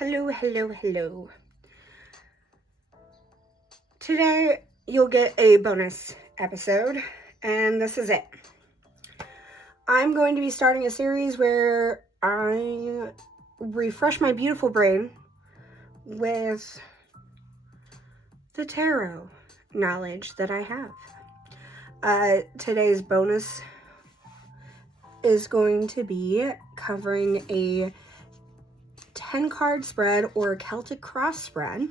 Hello. Today you'll get a bonus episode, and this is it. I'm going to be starting a series where I refresh my beautiful brain with the tarot knowledge that I have. Today's bonus is going to be covering a 10-card spread or Celtic Cross Spread.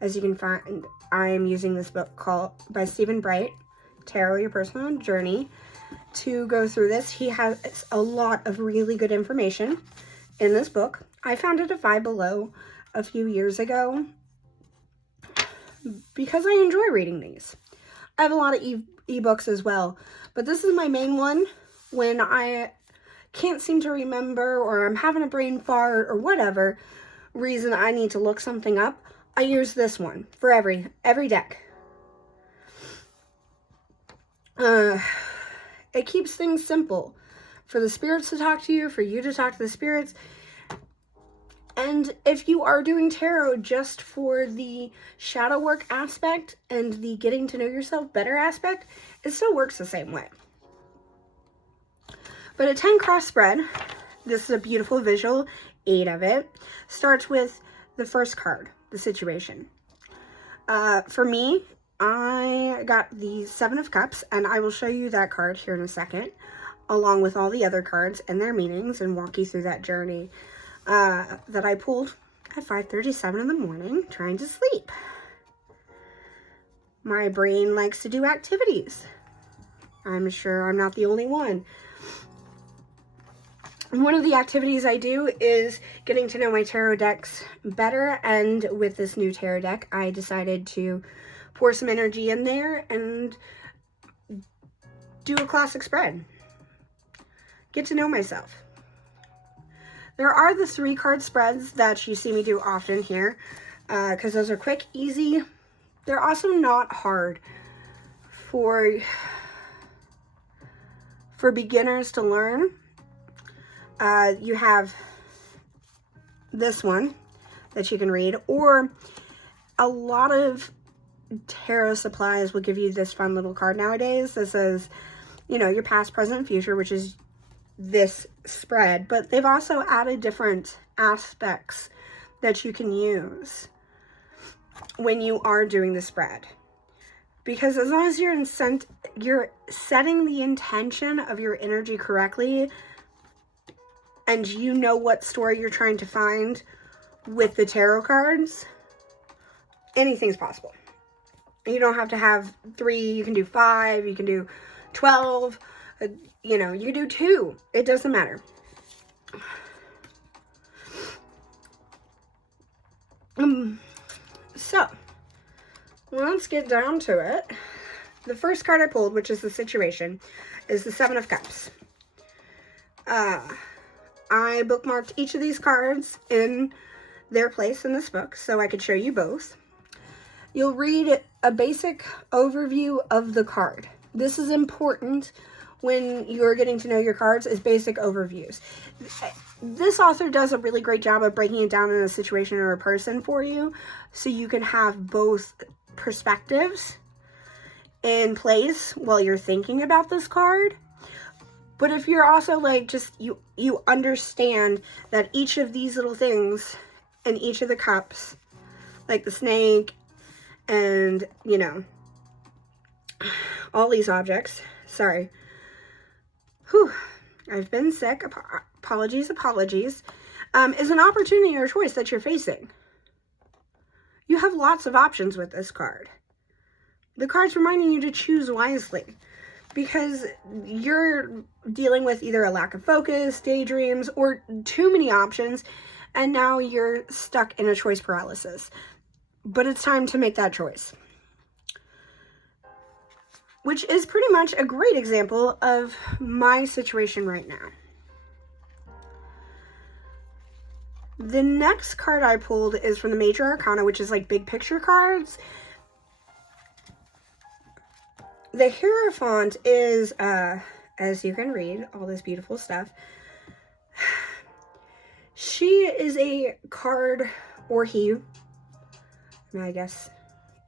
As you can find, I am using this book by Stephen Bright, Tarot, Your Personal Journey, to go through this. He has a lot of really good information in this book. I found it at Five Below a few years ago because I enjoy reading these. I have a lot of ebooks as well, but this is my main one when I can't seem to remember, or I'm having a brain fart, or whatever reason I need to look something up. I use this one for every deck. It keeps things simple for the spirits to talk to you, for you to talk to the spirits. And if you are doing tarot just for the shadow work aspect and the getting to know yourself better aspect, it still works the same way. But a 10 cross spread, this is a beautiful visual aid of it, starts with the first card, the situation. For me, I got the Seven of Cups, and I will show you that card here in a second, along with all the other cards and their meanings, and walk you through that journey that I pulled at 5:37 in the morning, trying to sleep. My brain likes to do activities. I'm sure I'm not the only one. One of the activities I do is getting to know my tarot decks better, and with this new tarot deck, I decided to pour some energy in there and do a classic spread. Get to know myself. There are the 3-card spreads that you see me do often here, because those are quick, easy. They're also not hard for beginners to learn. You have this one that you can read, or a lot of tarot supplies will give you this fun little card nowadays that says, your past, present, and future, which is this spread, but they've also added different aspects that you can use when you are doing the spread. Because as long as you're setting the intention of your energy correctly, and you know what story you're trying to find with the tarot cards, anything's possible. You don't have to have 3, you can do 5, you can do 12, you can do 2. It doesn't matter. So, let's get down to it. The first card I pulled, which is the situation, is the Seven of Cups. I bookmarked each of these cards in their place in this book so I could show you both. You'll read a basic overview of the card. This is important when you're getting to know your cards, is basic overviews. This author does a really great job of breaking it down in a situation or a person for you, so you can have both perspectives in place while you're thinking about this card. But if you're also you understand that each of these little things and each of the cups, like the snake and, all these objects, sorry. I've been sick, apologies, is an opportunity or choice that you're facing. You have lots of options with this card. The card's reminding you to choose wisely, because you're dealing with either a lack of focus, daydreams, or too many options, and now you're stuck in a choice paralysis. But it's time to make that choice. Which is pretty much a great example of my situation right now. The next card I pulled is from the Major Arcana, which is like big picture cards. The Hierophant is, as you can read, all this beautiful stuff. she is a card, or he, I guess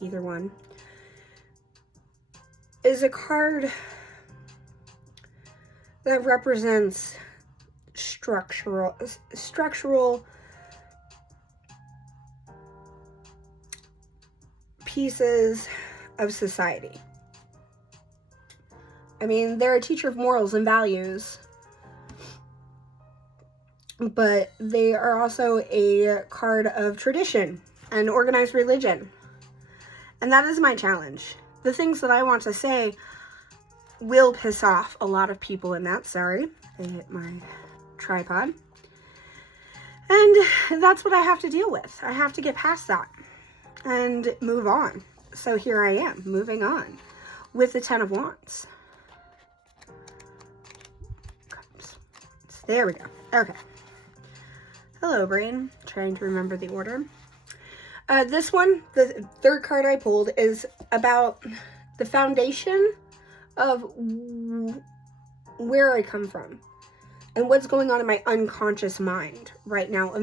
either one, is a card that represents structural pieces of society. I mean, they're a teacher of morals and values, but they are also a card of tradition and organized religion. And that is my challenge. The things that I want to say will piss off a lot of people in that. Sorry, I hit my tripod. And that's what I have to deal with. I have to get past that and move on. So here I am, moving on with the Ten of Wands. There we go. Okay. Hello, brain. Trying to remember the order. This one, the third card I pulled, is about the foundation of where I come from and what's going on in my unconscious mind right now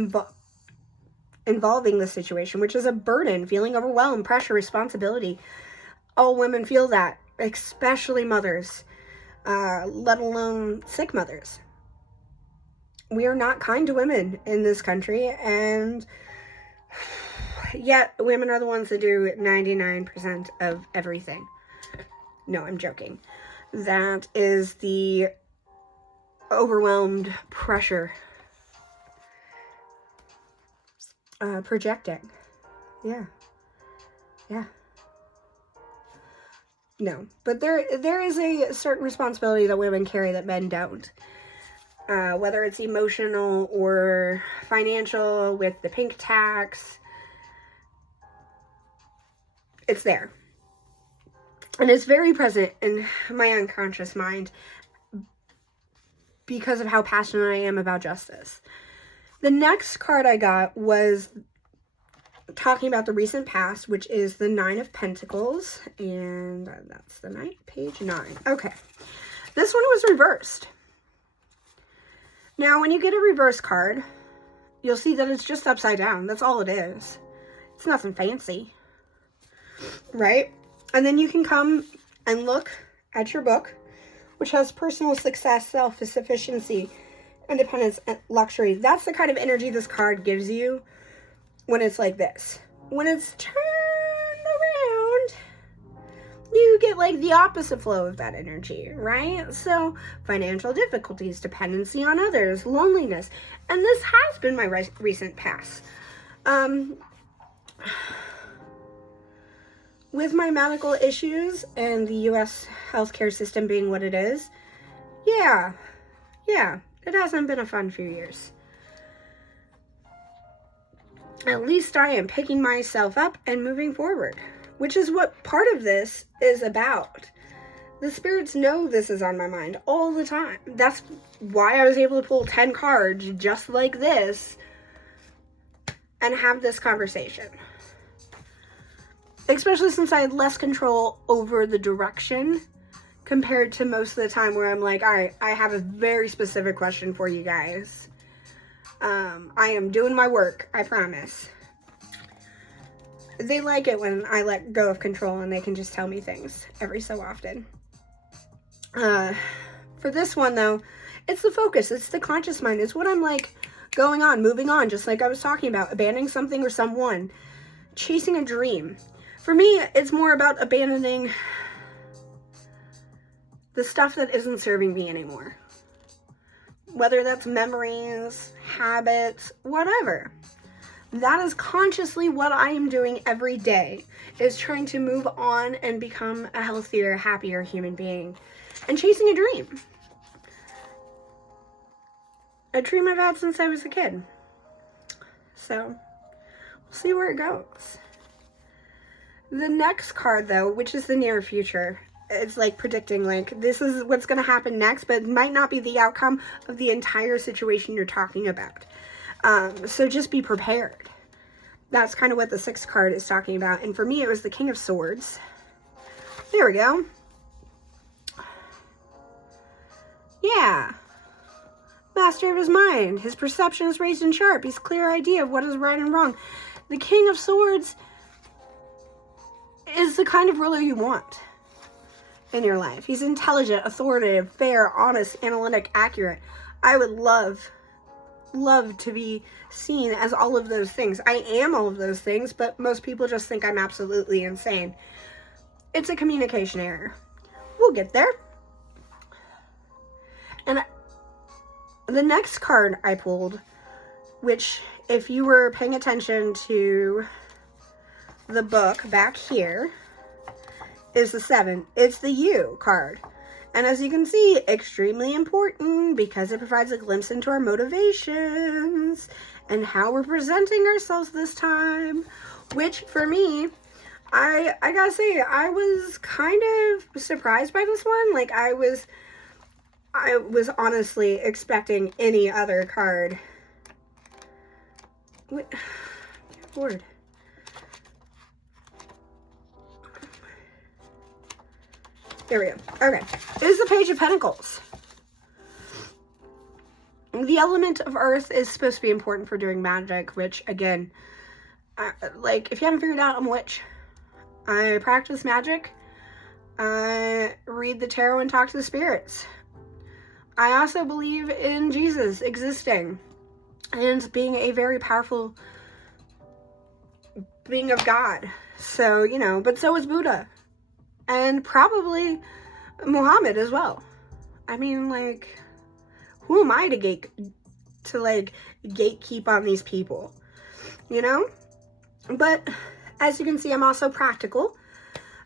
involving this situation, which is a burden, feeling overwhelmed, pressure, responsibility. All women feel that, especially mothers, let alone sick mothers. We are not kind to women in this country, and yet women are the ones that do 99% of everything. No, I'm joking. That is the overwhelmed pressure. Projecting. Yeah. No, but there is a certain responsibility that women carry that men don't. Whether it's emotional or financial, with the pink tax, it's there. And it's very present in my unconscious mind because of how passionate I am about justice. The next card I got was talking about the recent past, which is the Nine of Pentacles. And that's the night, page 9. Okay. This one was reversed. Now, when you get a reverse card, you'll see that it's just upside down. That's all it is. It's nothing fancy. Right? And then you can come and look at your book, which has personal success, self-sufficiency, independence, and luxury. That's the kind of energy this card gives you when it's like this. When it's turned around, you get like the opposite flow of that energy, right? So financial difficulties, dependency on others, loneliness. And this has been my recent past. With my medical issues and the U.S. healthcare system being what it is, yeah, it hasn't been a fun few years. At least I am picking myself up and moving forward, which is what part of this is about. The spirits know this is on my mind all the time. That's why I was able to pull 10 cards just like this and have this conversation. Especially since I had less control over the direction compared to most of the time where I'm like, all right, I have a very specific question for you guys. I am doing my work, I promise. They like it when I let go of control and they can just tell me things every so often. For this one though, it's the focus, it's the conscious mind. It's what I'm like going on, moving on, just like I was talking about, abandoning something or someone, chasing a dream. For me, it's more about abandoning the stuff that isn't serving me anymore. Whether that's memories, habits, whatever. That is consciously what I am doing every day, is trying to move on and become a healthier, happier human being. And chasing a dream. A dream I've had since I was a kid. So, we'll see where it goes. The next card, though, which is the near future, it's like predicting, like, this is what's going to happen next, but it might not be the outcome of the entire situation you're talking about. So just be prepared. That's kind of what the sixth card is talking about. And for me, it was the King of Swords. There we go. Yeah. master of his mind. His perception is raised and sharp. He's a clear idea of what is right and wrong. The King of Swords is the kind of ruler you want in your life. He's intelligent, authoritative, fair, honest, analytic, accurate. I would love to be seen as all of those things. I am all of those things, but most people just think I'm absolutely insane. It's a communication error. We'll get there. And the next card I pulled, which if you were paying attention to the book back here, is the 7. It's the U card. And as you can see, extremely important because it provides a glimpse into our motivations and how we're presenting ourselves this time. Which, for me, I gotta say, I was kind of surprised by this one. Like, I was honestly expecting any other card. What? Lord. There we go. Okay. It is the Page of Pentacles. The element of earth is supposed to be important for doing magic, which, again, like, if you haven't figured out, I'm a witch. I practice magic. I read the tarot and talk to the spirits. I also believe in Jesus existing and being a very powerful being of God. So, you know, but so is Buddha. And probably Muhammad as well. I mean, like, who am I to gatekeep on these people? You know? But as you can see, I'm also practical.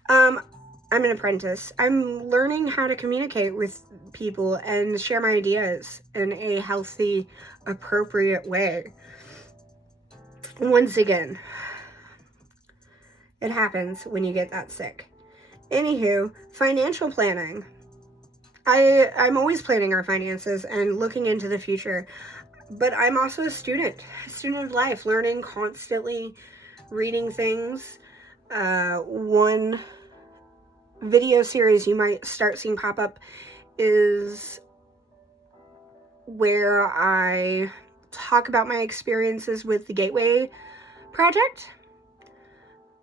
I'm an apprentice. I'm learning how to communicate with people and share my ideas in a healthy, appropriate way. Once again, it happens when you get that sick. Anywho, financial planning. I'm always planning our finances and looking into the future, but I'm also a student of life, learning constantly, reading things. One video series you might start seeing pop up is where I talk about my experiences with the Gateway Project.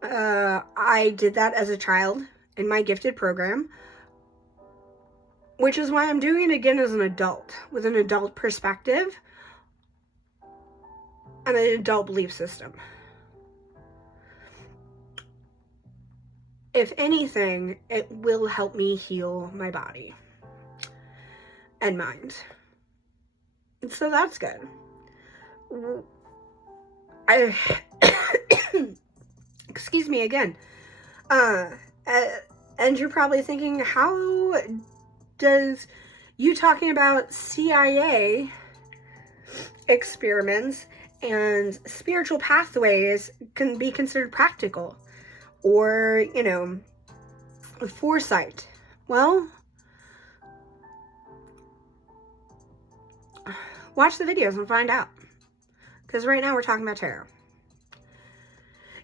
I did that as a child in my gifted program, which is why I'm doing it again as an adult, with an adult perspective and an adult belief system. If anything, it will help me heal my body and mind. So that's good. Excuse me again. And you're probably thinking, how does you talking about CIA experiments and spiritual pathways can be considered practical? Or, you know, foresight? Well, watch the videos and find out. Because right now we're talking about tarot.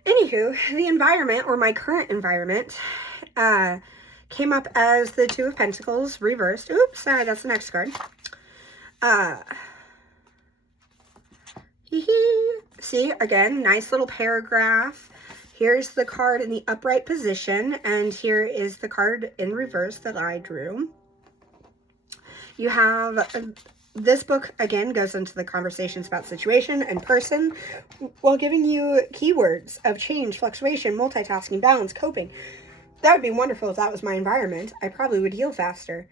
Anywho, the environment, or my current environment, came up as the Two of Pentacles reversed. Oops, sorry, that's the next card. See, again, nice little paragraph. Here's the card in the upright position, and here is the card in reverse that I drew. You have, this book, again, goes into the conversations about situation and person, while giving you keywords of change, fluctuation, multitasking, balance, coping. That would be wonderful if that was my environment. I probably would heal faster.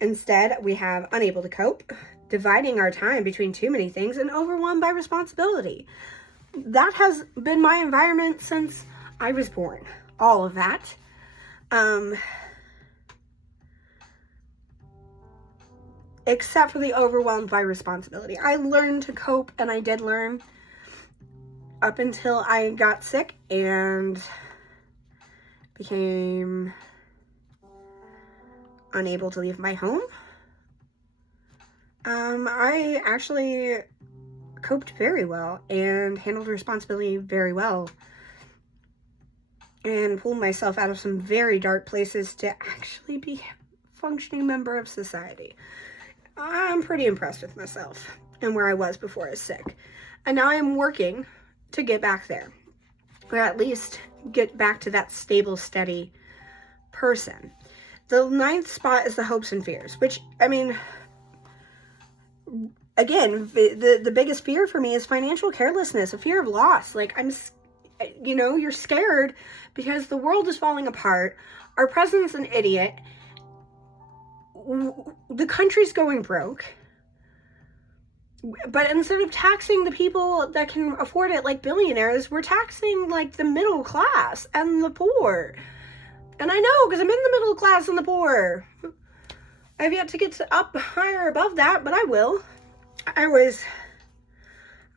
Instead, we have unable to cope, dividing our time between too many things, and overwhelmed by responsibility. That has been my environment since I was born. All of that. Except for the overwhelmed by responsibility. I learned to cope, and I did learn up until I got sick and became unable to leave my home. I actually coped very well and handled responsibility very well and pulled myself out of some very dark places to actually be a functioning member of society. I'm pretty impressed with myself and where I was before I was sick. And now I'm working to get back there, or at least get back to that stable, steady person. The 9th spot is the hopes and fears, which, I mean, again, the biggest fear for me is financial carelessness, a fear of loss. Like, you're scared because the world is falling apart. Our president's an idiot. The country's going broke. But instead of taxing the people that can afford it, like billionaires, we're taxing, like, the middle class and the poor. And I know, because I'm in the middle class and the poor. I've yet to get up higher above that, but I will. I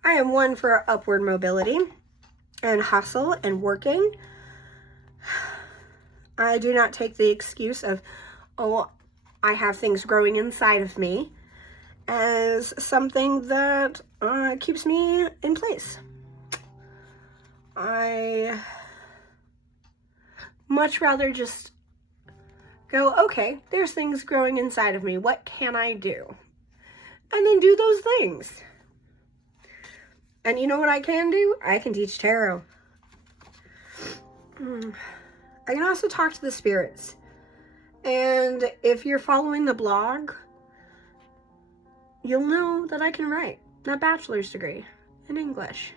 am one for upward mobility and hustle and working. I do not take the excuse of, oh, I have things growing inside of me as something that keeps me in place. I much rather just go, okay, there's things growing inside of me. What can I do? And then do those things. And you know what I can do? I can teach tarot. I can also talk to the spirits. And if you're following the blog, you'll know that I can write a bachelor's degree in English.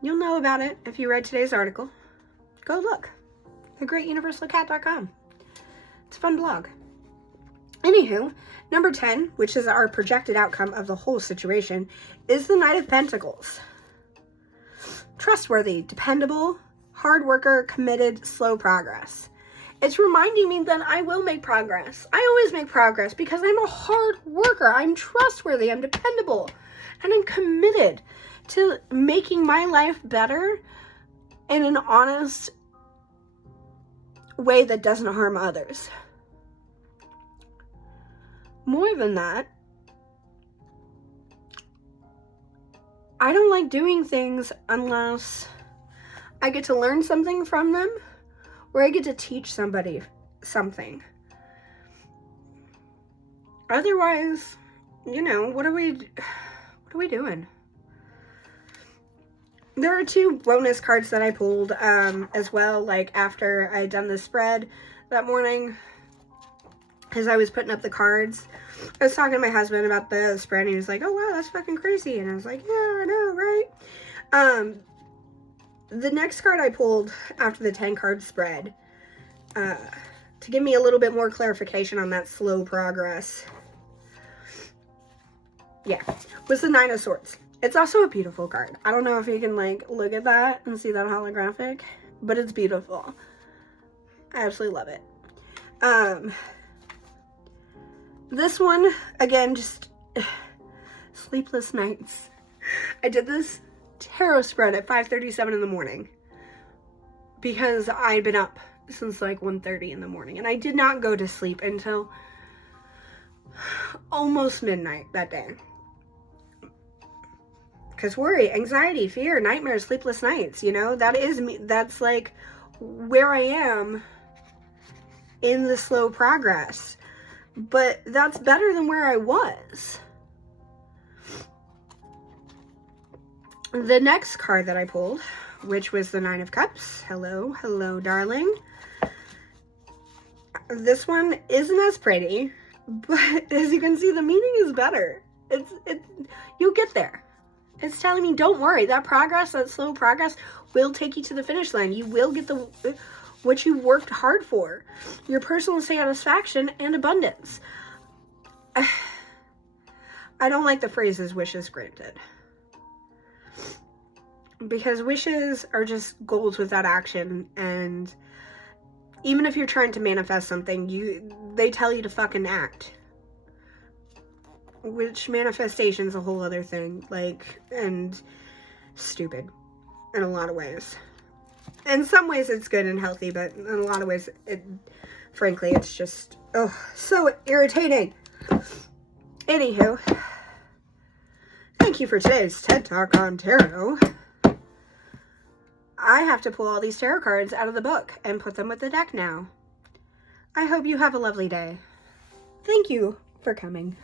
You'll know about it if you read today's article. Go look. thegreatuniversalcat.com. It's a fun blog. Anywho, number 10, which is our projected outcome of the whole situation, is the Knight of Pentacles. Trustworthy, dependable, hard worker, committed, slow progress. It's reminding me that I will make progress. I always make progress because I'm a hard worker. I'm trustworthy, I'm dependable, and I'm committed to making my life better in an honest way that doesn't harm others. More than that, I don't like doing things unless I get to learn something from them or I get to teach somebody something. Otherwise, what are we doing? There are 2 bonus cards that I pulled as well, like after I had done the spread that morning. As I was putting up the cards, I was talking to my husband about the spread, and he was like, oh, wow, that's fucking crazy. And I was like, yeah, I know, right? The next card I pulled after the 10-card spread, to give me a little bit more clarification on that slow progress, was the 9 of Swords. It's also a beautiful card. I don't know if you can, look at that and see that holographic, but it's beautiful. I absolutely love it. This one, again, just sleepless nights. I did this tarot spread at 5:37 in the morning because I'd been up since 1:30 in the morning, and I did not go to sleep until almost midnight that day. Because worry, anxiety, fear, nightmares, sleepless nights, that is me. That's where I am in the slow progress. But that's better than where I was. The next card that I pulled, which was the 9 of Cups. Hello, hello, darling. This one isn't as pretty, but as you can see, the meaning is better. You'll get there. It's telling me, don't worry, that progress, that slow progress will take you to the finish line. You will get what you worked hard for, your personal satisfaction and abundance. I don't like the phrases wishes granted, because wishes are just goals without action, and even if you're trying to manifest something, they tell you to fucking act, which manifestation's a whole other thing, and stupid in a lot of ways. In some ways it's good and healthy, but in a lot of ways, frankly, it's just, so irritating. Anywho, thank you for today's TED Talk on tarot. I have to pull all these tarot cards out of the book and put them with the deck now. I hope you have a lovely day. Thank you for coming.